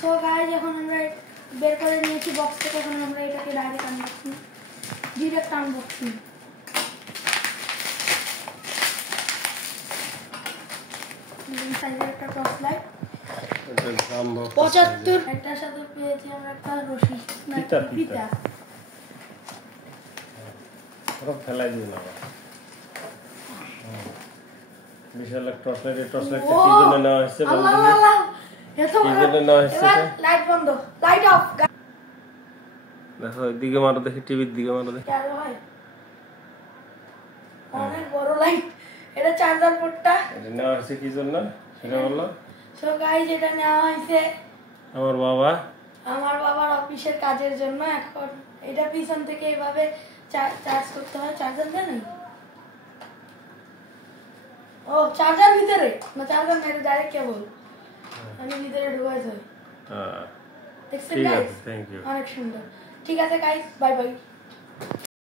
So guys এখন আমরা বের করে নিয়েছি বক্স থেকে, এখন আমরা এটাকে ডাইরেক্ট আনবক্সিং সাইজের একটা টর্চ লাইট 75 একটার সাথে পেয়েছি আমরা একটা রশি ফিতা পুরো ফেলাই দিই না বিশাল একটা টর্চ লাইট কি জন্য নেওয়া হয়েছে আল্লাহ এত কি জন্য নেওয়া হয়েছে লাইট বন্ধ লাইট অফ দেখো এদিকে মারো, দেখি টিভির দিকে মারো দেখি কেন হয় অনেক বড় লাইট। এটা চার্জার পোর্টটা এটা নেওয়া হয়েছে কি জন্য সেটা বললো। সো গাইস এটা নেওয়া হয়েছে আমার বাবার অফিসের কাজের জন্য। এখন এটা পিছন থেকে এইভাবে চার্জ করতে হয়। চার্জার জানেন? ও চার্জার ভিতরে না, চার্জার না, এটা ডাইরেক্ট কেবল আমি ভিতরে ঢুকাইছি। হ্যাঁ দেখছেন ঠিক গাইস? আছে, থ্যাংক ইউ। অনেক সুন্দর। ঠিক আছে গাইস, বাই বাই।